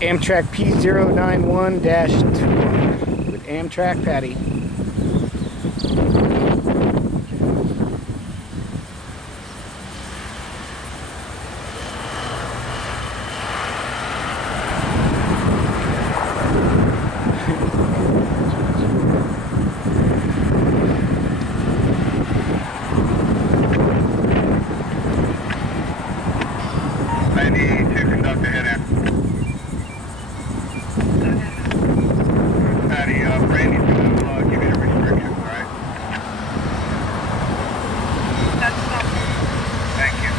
Amtrak P091-21 with Amtrak Patti. I need to conduct a head out. Patty, Brandy's going to give you the restrictions, alright? That's fine. Thank you.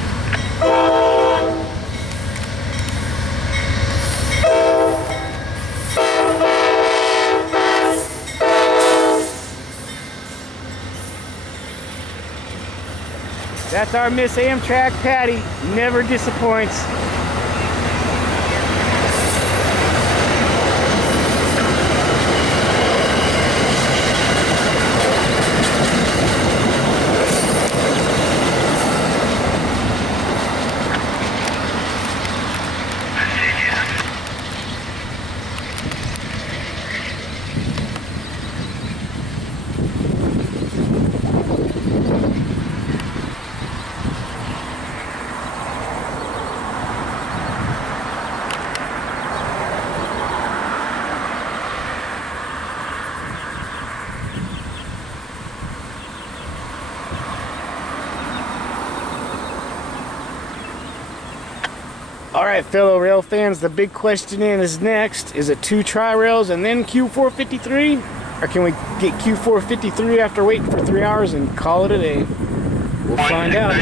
That's our Miss Amtrak Patti. Never disappoints. Alright, fellow rail fans, the big question is next. Is it 2 tri-rails and then Q453? Or can we get Q453 after waiting for 3 hours and call it a day? We'll find out.